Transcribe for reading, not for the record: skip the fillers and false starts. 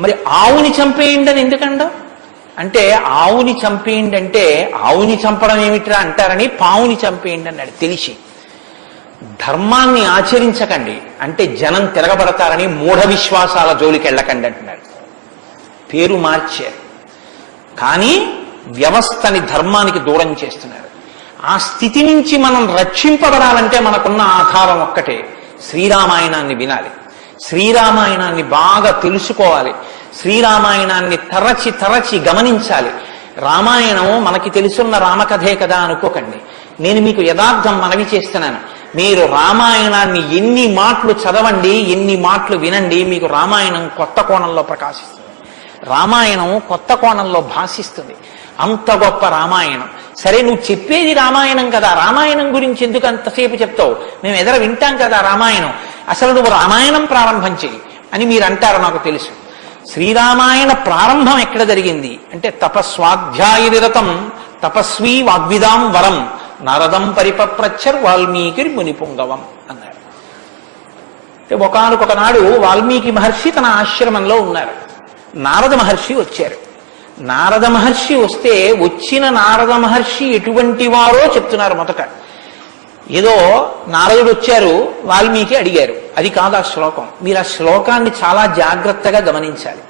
మరి ఆవుని చంపేయండి అని ఎందుకండ అంటే ఆవుని చంపేయండి అంటే ఆవుని చంపడం ఏమిట్రా అంటారని పావుని చంపేయండి అన్నాడు తెలిసి. ధర్మాన్ని ఆచరించకండి అంటే జనం తిరగబడతారని మూఢ విశ్వాసాల జోలికి వెళ్ళకండి అంటున్నాడు. పేరు మార్చారు కానీ వ్యవస్థని ధర్మానికి దూరం చేస్తున్నారు. ఆ స్థితి నుంచి మనం రక్షింపబడాలంటే మనకున్న ఆధారం ఒక్కటే, శ్రీరామాయణాన్ని వినాలి, శ్రీరామాయణాన్ని బాగా తెలుసుకోవాలి, శ్రీరామాయణాన్ని తరచి తరచి గమనించాలి. రామాయణం మనకి తెలుసున్న రామకథే కదా అనుకోకండి. నేను మీకు యథార్థం మనవి చేస్తున్నాను. మీరు రామాయణాన్ని ఎన్ని మాటలు చదవండి, ఎన్ని మాటలు వినండి, మీకు రామాయణం కొత్త కోణంలో ప్రకాశిస్తుంది, రామాయణం కొత్త కోణంలో భాషిస్తుంది. అంత గొప్ప రామాయణం. సరే నువ్వు చెప్పేది రామాయణం కదా, రామాయణం గురించి ఎందుకు అంతసేపు చెప్తావు, మేము ఎదర వింటాం కదా రామాయణం, అసలు నువ్వు రామాయణం ప్రారంభం చెయ్యి అని మీరు అంటారు. నాకు తెలుసు. శ్రీరామాయణ ప్రారంభం ఎక్కడ జరిగింది అంటే తపస్వాధ్యాయ నిరతం తపస్వీ వాగ్విదాం వరం నారదం పరిపప్రచ్చర్ వాల్మీకి మునిపుంగవం అన్నారు. ఒకానొక నాడు వాల్మీకి మహర్షి తన ఆశ్రమంలో ఉన్నారు. నారద మహర్షి వచ్చారు. నారద మహర్షి వస్తే వచ్చిన నారద మహర్షి ఎటువంటి వారో చెప్తున్నారు. మొదట ఏదో నారదుడు వచ్చారు, వాల్మీకి అడిగారు, అది కాదు ఆ శ్లోకం. మీరు ఆ శ్లోకాన్ని చాలా జాగ్రత్తగా గమనించాలి.